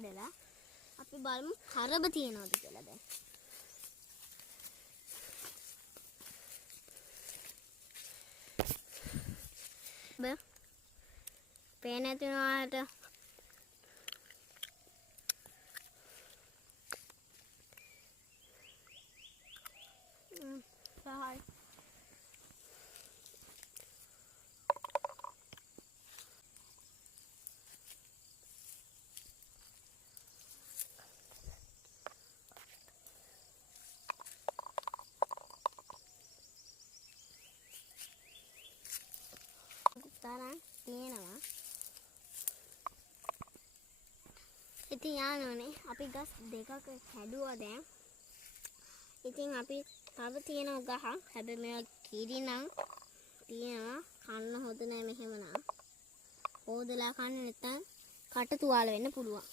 කඩලා අපි බලමු හරබ තියනවද කියලා දැන්. පේන තුනට සහයි තරම් තියෙනවා. ඉතින් යාළුවනේ අපි ගස් දෙකක හැදුවා දැන්. ඉතින් අපි තව තියෙන ගහ හැබැයි මේවා කිරි නම් තියෙනවා කන්න හොඳ නැහැ මෙහෙම නම්. හොදලා කන්න නැත්නම් කට තුවාල වෙන්න පුළුවන්.